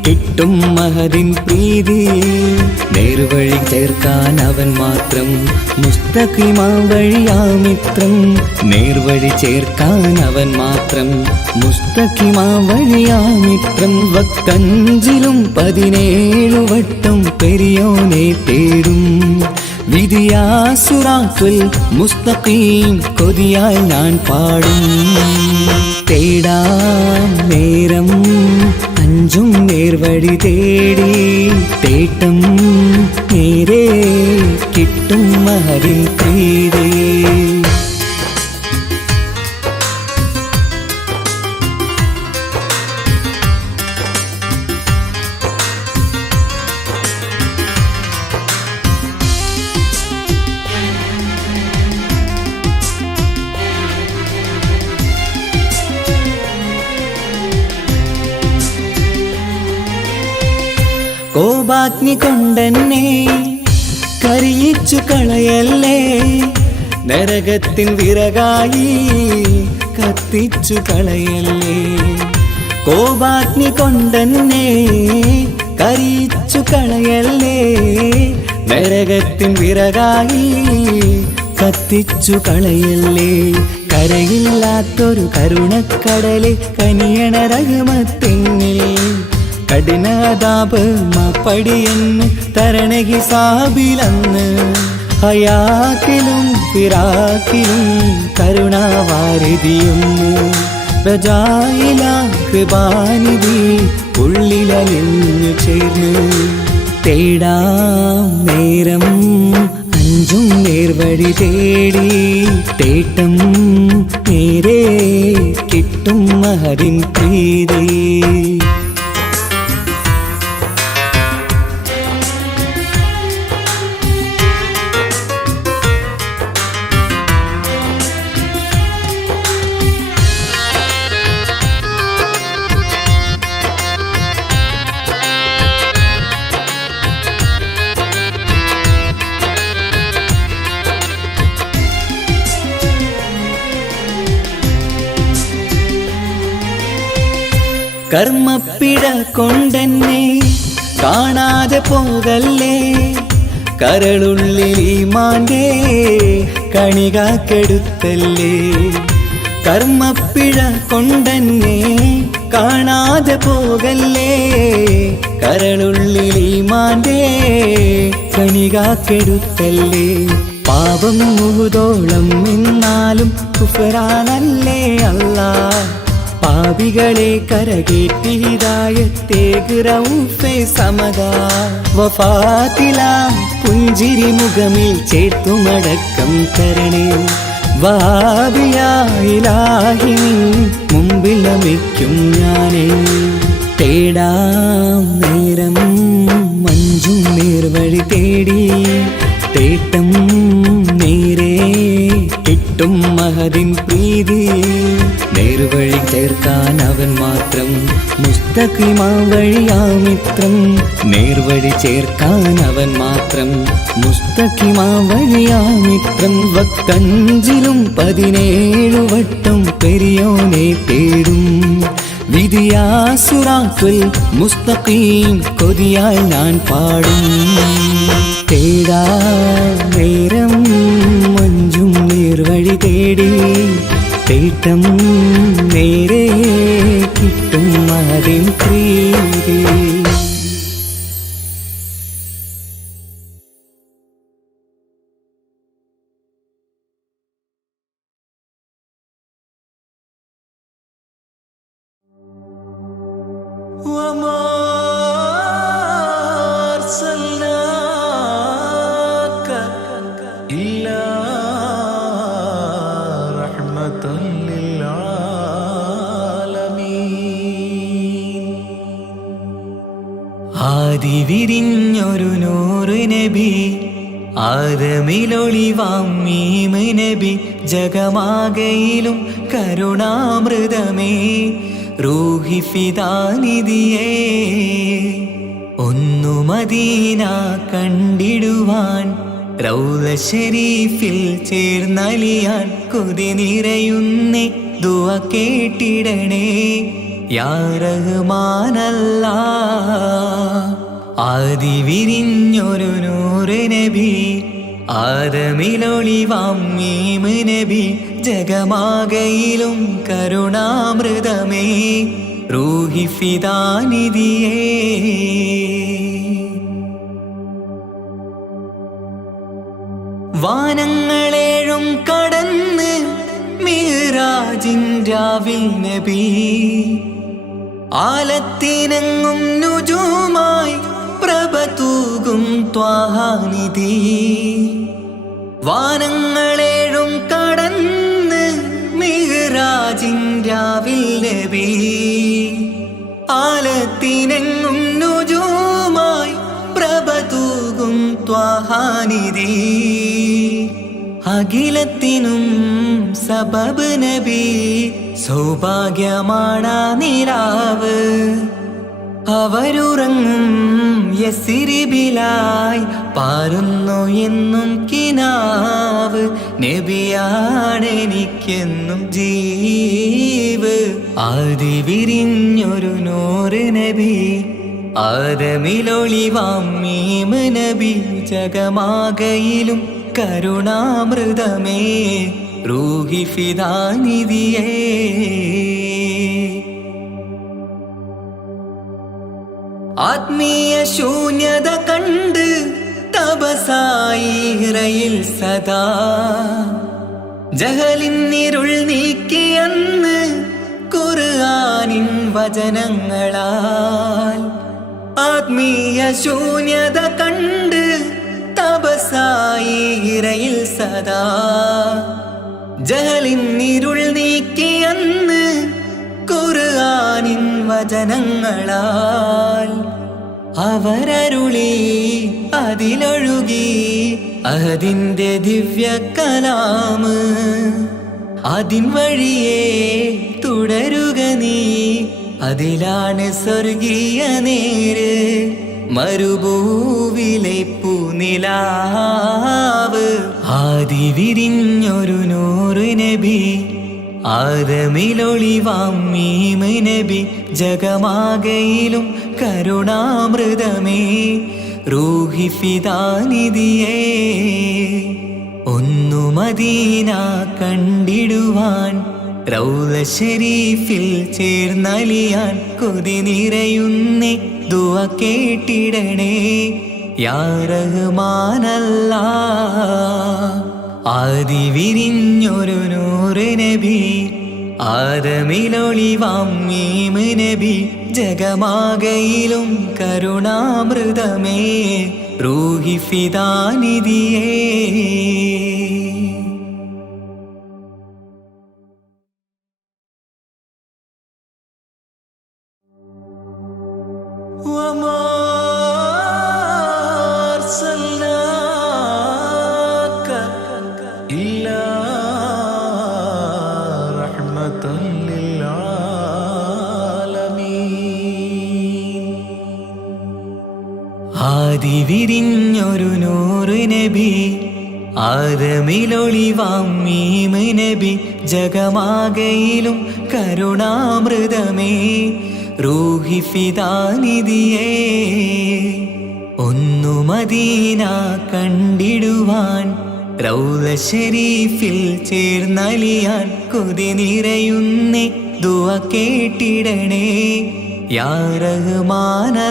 കിട്ടും മഹദിൻ പ്രീതി. നേർവഴി ചേർക്കാൻ അവൻ മാത്രം മുസ്തഖിമാ വഴിയാമിത്രം. നേർവഴി ചേർക്കാൻ അവൻ മാത്രം മുസ്തഖിമാ വഴിയാമിത്രം. വക്കഞ്ചിലും 17 വട്ടം പെരിയോനെ തേടും വിധിയാസുറാത്തുൽ മുസ്തഖീം കൊതിയാൽ ഞാൻ പാടും. തേടാം നേരം അഞ്ചും നേർവഴി തേടി തേട്ടം നേരെ കിട്ടും മഹരിൻ പ്രീതി. കോപാഗ്നി കൊണ്ടെന്നെ കരിയിച്ചു കളയല്ലേ, നരകത്തിൻ വിറകായി കത്തിച്ചു കളയല്ലേ. കോപാഗ്നി കൊണ്ടെന്നെ കരിയിച്ചു കളയല്ലേ, നരകത്തിൻ വിറകായി കത്തിച്ചു കളയല്ലേ. കരയില്ലാത്തൊരു കരുണക്കടലെ കനിയണ റഹ്മത്തിന്നിൽ കഠിനതാപ് മാപ്പടിയെന്ന് തരണ ഹിസാബിലന്ന്. ഹയാത്തിലും ഫിറാക്കിലും കരുണാവാരിതിയൊന്ന് പ്രജായില കൃപാനിധി ഉള്ളിലലിഞ്ഞു ചേർന്ന്. തേടാം നേരം അഞ്ചും നേർവഴി തേടി തേട്ടം നേരെ കിട്ടും മഹരിൻ പ്രീതി. കർമ്മപ്പിട കൊണ്ടെന്നെ കാണാതെ പോകല്ലേ, കരളുള്ളിൽ ഈമാന്റെ കണികാക്കെടുത്തല്ലേ. കർമ്മപ്പിഴ കൊണ്ടെന്നെ കാണാതെ പോകല്ലേ, കരളുള്ളിൽ ഈമാന്റെ കണികാക്കെടുത്തല്ലേ. പാപം മുഹുദോളം എന്നാലും കുഫറാനല്ലേ അല്ലാ, പാപികളെ കരകേറ്റി ഹിദായത്തേക് റഊഫേ സമദാ. വഫാത്തിലാം പുഞ്ചിരി മുഖമിൽ ചേർത്തുമടക്കം തരണേ, വഹാബിയായിലാഹി മുമ്പിൽ നമിക്കും ഞാനേ. തേടാം നേരം മഞ്ചും നേർവഴി തേടി തേട്ടം നേരെ കിട്ടും മഹദിൻ പ്രീതി. നേർവഴി ചേർക്കാൻ അവൻ മാത്രം മുസ്തഖിമാ വഴിയാമിത്രം. നേർവഴി ചേർക്കാൻ അവൻ മാത്രം മുസ്തഖിമാ വഴിയാമിത്രം. വക്കഞ്ചിലും 17 വട്ടം പെരിയോനെ തേടും വിധിയാസുറാത്തുൽ മുസ്തഖീം കൊതിയാൽ ഞാൻ പാടും. തേടാ നേരം മഞ്ചും നേർവഴി തേടി തേട്ടം നേരെ കിട്ടും മഹരിൻ പ്രീതി. ആദിവിരിഞ്ഞൊരു നൂറ് നബി, ആദമിലൊളിവാം മീമ് നബി. ജഗമാകയിലും കരുണാമൃതമേ റൂഹി ഫിദാനിധിയേ. ഒന്നു മദീന കണ്ടിടുവാൻ റൗള ശരീഫിൽ ചേർന്നലിയാൻ കൊതി നിറയുന്നേ ദുആ കേട്ടിടണേ യാ റഹ്മാനല്ലാ. ആദിവിരിഞ്ഞൊരു നൂറ് നബി, ആദമിലൊളിവാം മീമ് നബി. ജഗമാകയിലും കരുണാമൃതമേ റൂഹി ഫിദാനിധിയേ. വാനങ്ങളേഴും കടന്ന് മിഹ്റാജിൻ രാവിൽ നബി, ആലത്തിനെങ്ങും നുജൂമായി പ്രഭ തൂകും ത്വാഹാനിധി. വാനങ്ങളേഴും കടന്ന് മിഹ്റാജിൻ രാവിൽ നബി. ആലത്തിനെങ്ങും നുജൂമായി പ്രഭ തൂകും ത്വാഹാനിധി. അഖിലത്തിനും സബബ് നബി. സൗഭാഗ്യമാണാ നിലാവ്. അവരുറങ്ങും യസിരിബിലായി പാരുന്നു എന്നും കിനാവ്. നബിയാണെനിക്കെന്നും ജീവ്. ആദി വിരിഞ്ഞൊരു നൂറ് നബി. ആദമിലൊളിവാം മീമ് നബി. ജഗമാകയിലും കരുണാമൃതമേ റൂഹി ഫിദാനിധിയേ. ആത്മീയ ശൂന്യത കണ്ട് തപസായി ഇറയിൽ സദാ. ജഹലിന്നിരുൾ നീക്കിയന്ന് ഖുർആനിൻ വചനങ്ങളാൽ. ആത്മീയ ശൂന്യത കണ്ട് തപസായി ഇറയിൽ സദാ. ജഹലിന്നിരുൾ നീക്കിയന്ന് ഖുർആനിൻ വചനങ്ങളാൽ. അവരരുളി അതിലൊഴുകി അതിന്റെ ദിവ്യ കലാമ്. അതിൻ വഴിയേ തുടരുക നീ. അതിലാണ് സ്വർഗീയ നേര്. മരുഭൂവിലെ പൂനിലാവ്. ആദി വിരിഞ്ഞൊരു നൂറ് നബി. ആദമിലൊളിവാം മീമ് നബി. ജഗമാകയിലും കരുണാമൃതമേ റൂഹി ഫിദാനിധിയേ. ഒന്നു മദീന കണ്ടിടുവാൻ റൗള ശരീഫിൽ ചേർന്നലിയാൻ കൊതി നിറയുന്നേ. ദുആ കേട്ടിടണേ യാ റഹ്മാനല്ലാഹ്. ആദി വിരിഞ്ഞൊരു നൂറ് നബി. ആദമിലൊളിവാം മീമ് നബി. ജഗമാകയിലും കരുണാമൃതമേ റൂഹി ഫിദാനിധിയേ. وما أرسلناك إلا رحمة للعالمين. ആദി വിരിഞ്ഞൊരു നൂറ് നബി. ആദമിലൊളിവാം മീമ് നബി. ജഗമാകയിലും കരുണാമൃതമേ റൂഹി ഫിദാനിധിയേ. ഒന്നു മദീന കണ്ടിടുവാൻ റൗള ശരീഫിൽ ചേർന്നലിയാൻ കൊതി നിറയുന്നേ. ദുആ കേട്ടിടണേ യാ റഹ്മാനല്ലാഹ്.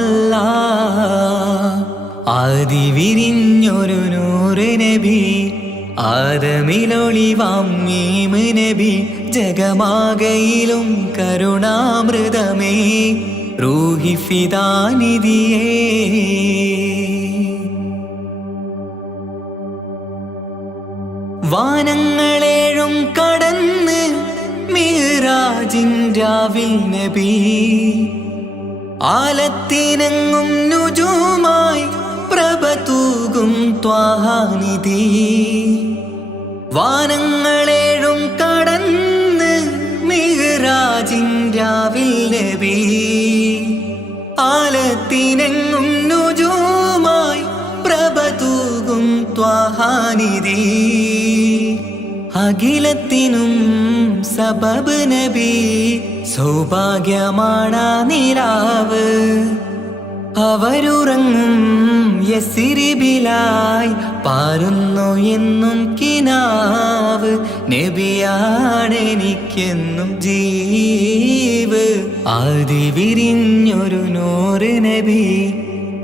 ആദി വിരിഞ്ഞൊരു നൂറ് നബി. ആദമിലൊളിവാം മീമ് നബി. ജഗമാകയിലും കരുണാമൃതമേ റൂഹി ഫിദാനിധിയേ. വാനങ്ങളേഴും കടന്ന് മിഹ്റാജിൻ രാവിൽ നബി. ആലത്തിനെങ്ങും നുജൂമായി പ്രഭ തൂകും ത്വാഹാനിധി. വാനങ്ങളേഴും കടന്ന് മിഹ്റാജിൻ രാവിൽ നബി. ആലത്തിനെങ്ങും നുജൂമായി പ്രഭ തൂകും ത്വാഹാനിധി. അഖിലത്തിനും സബബ് നബി. സൗഭാഗ്യമാണാ നിലാവ്. അവരുറങ്ങും യസിരിബിലായി പാരുന്നു എന്നും കിനാവ്. നബിയാണെനിക്കെന്നും ജീവ്. ആദി വിരിഞ്ഞൊരു നൂറ് നബി.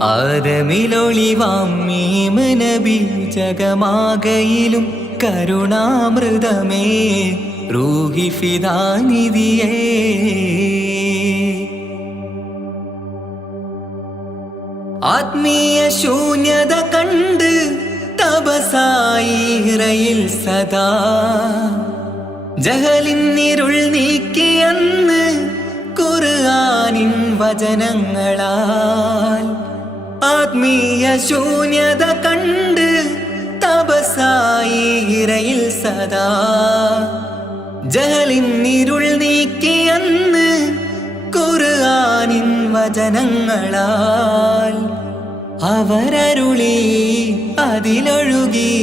ആദമിലൊളിവാം മീമ് നബി. ജഗമാകയിലും കരുണാമൃതമേ റൂഹി ഫിദാനിധിയേ. ആത്മീയ ശൂന്യത കണ്ട് തപസായി ഇറയിൽ സദാ ജഹലിന്നിരുൾ നീക്കിയെന്ന് ഖുർആനിൻ വചനങ്ങളാൽ. ആത്മീയ ശൂന്യത കണ്ട് തപസായി ഇറയിൽ സദാ ജഹലിന്നിരുൾ നീക്കിയെന്ന് ഖുർആനിൻ വചനങ്ങളാൽ. അവരരുളി അതിലൊഴുകി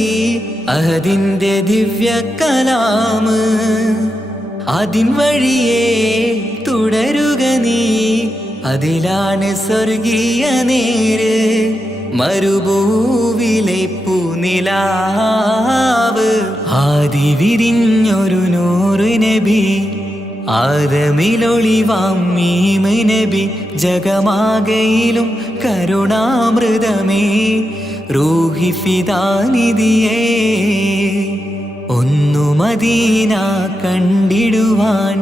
അതിൻ്റെ ദിവ്യ കലാമ്. അതിൻ വഴിയേ തുടരുക നീ, അതിലാണ് സ്വർഗീയ നേര്. മരുഭൂവിലെ പൂനിലാവ് ആദി വിരിഞ്ഞൊരു നൂറ് നബി. ആദമിലൊളിവാം മീമ് നബി. ജഗമാകയിലും കരുണാമൃതമേ റൂഹി ഫിദാനിധിയേ. ഒന്നു മദീന കണ്ടിടുവാൻ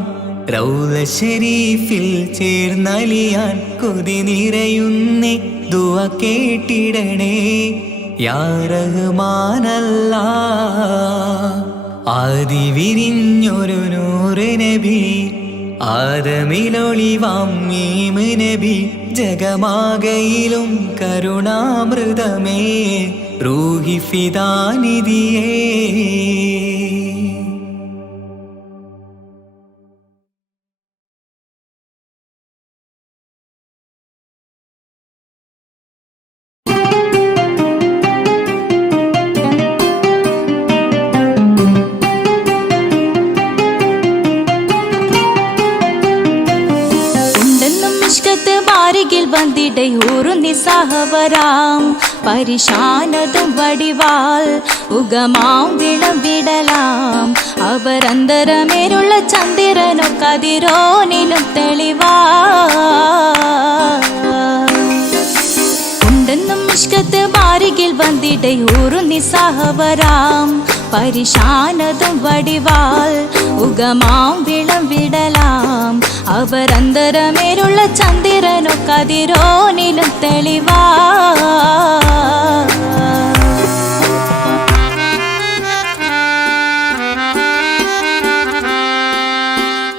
റൗള ശരീഫിൽ ചേർന്നലിയാൻ കൊതി നിറയുന്നേ ദുആ കേട്ടിടണേ യാ റഹ്മാനല്ലാഹ്. ആദി വിരിഞ്ഞൊരു നൂറ് നബി. ആദമിലൊളിവാം മീമ് നബി. ജഗമാകയിലും കരുണാമൃതമേ റൂഹി ഫിദാനിധിയേ. നിസ്സഹവരാം പരിശാനതും വടിവാൽ ഉഗമാം വിളംവിടലാം. അവരന്തരമേലുള്ള ചന്ദ്രനോ കതിരോനിലും തെളിവാ. ഉണ്ടെന്നും ഇഷ്കത്ത് ബാരികിൽ വന്നിടയൂറും നിസ്സഹവരാം പരിശാനതും വടിവാൽ ഉഗമാം വിളംവിടലാം. അവരന്തരമേലുള്ള ചന്ദ്രനോ കതിരോനിലും തെളിവാ.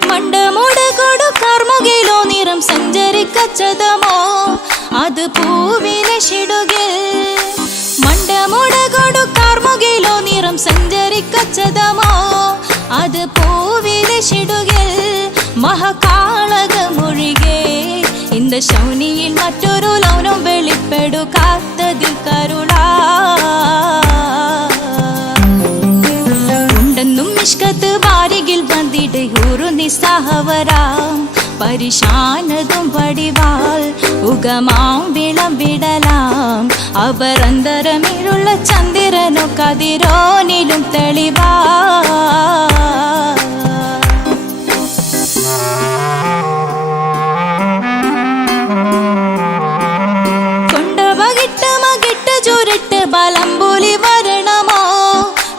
മണ്ടമുടകൊടു കർമുകിലോ നിറം സഞ്ചരിക്കച്ചതമോ അത് പൂവിലെ ഷിടുകിൽ. മണ്ടമുടകൊടു കർമുകിലോ നിറം സഞ്ചരിക്കച്ചതമോ അത് പൂവിലെ ഷിടുകിൽ. മഹകാളകമൊഴികെ இந்த ശൗനിയിൽ മറ്റൊരു ലൗനം വെളിപ്പെടുക്കാത്തതിൽ കരുണാ. ഉണ്ടെന്നും ഇഷ്കത്ത് ബാരികിൽ വന്നിടയൂറു നിസ്സഹവരാം പരിശാനതും വടിവാൽ ഉഗമാം വിളംവിടലാം. അവരന്തരമിലുള്ള ചന്ദ്രനോ കതിരോനിലും തെളിവാ. ചുരുട്ട് ബലംബുലി വരണമോ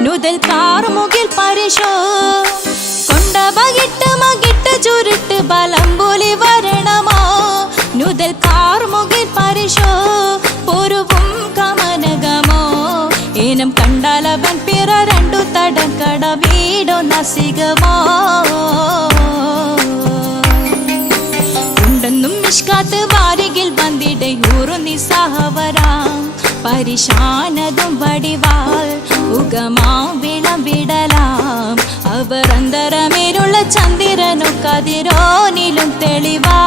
നുതൽ കാർമുകിൽ പരിശോ. കൊണ്ടപകിട്ട് മകിട്ട് ചുരുട്ട് ബലംബുലി വരണമോ നുതൽ കാർമുകിൽ പരിശോ. പൊരുവും കമനകമോ ഏനം കണ്ടാലവൻ പിറ രണ്ടു തടക്കട വീടോ നസികമോ. ഉണ്ടെന്നും മിഷ്കാത്ത് വാരികിൽ വന്നിടയൂറു നിസ്സഹവരാം പരിശാനതും വടിവാൽ ഉഗമാം വിളംവിടലാം. അവരന്തരമേലുള്ള ചന്ദ്രനോ കതിരോനിലും തെളിവാ.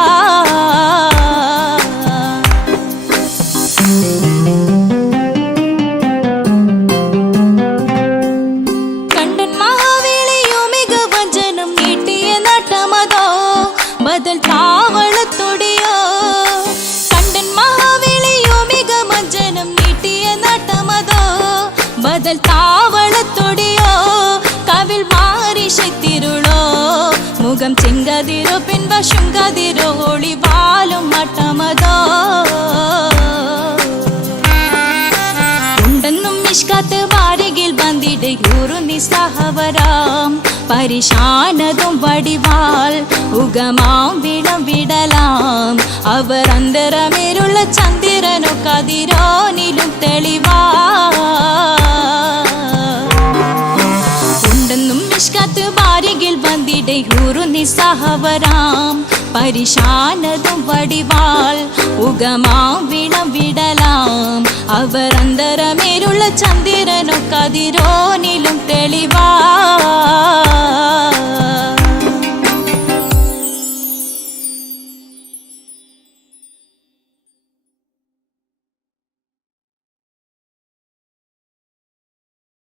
കണ്ടൻ മഹാവേളിയോ മികവഞ്ചനം നീട്ടിയ നട്ടമതോ ബദൽ താവളത്തൊടിയോ. കണ്ടൻ മഹാവേളിയോ മികവഞ്ചനം നീട്ടിയ നട്ടമതോ ബദൽ താവളത്തൊടിയോ. കവിൽ മാറി ശക്തിരുളോ മുഖം ചെങ്കതിരോ പിൻവശം കതിരോ ഒളിവാലും മട്ടമതോ. ഉണ്ടെന്നും മിഷ്കാത്ത് വാരികിൽ വന്നിടയൂറു നിസ്സഹവരാം പരിശാനതും വടിവാൾ ഉഗമാം വിളം വിടലാം അവർ അന്തരമേരുള്ള ചന്ദ്രനു കതിരോനിലും തെളിവാ ഉണ്ടെന്നും മിഷ്കത്ത് ബാരികിൽ വന്നിടെ ഹൂറു നിസ്സഹവരാം പരിശാനതും വടിവാൾ ഉഗമാം വിളം വിടലാം അവർ അന്തരമേരുള്ള ചന്ദ്രനു കതിരോനിലും തെളിവാ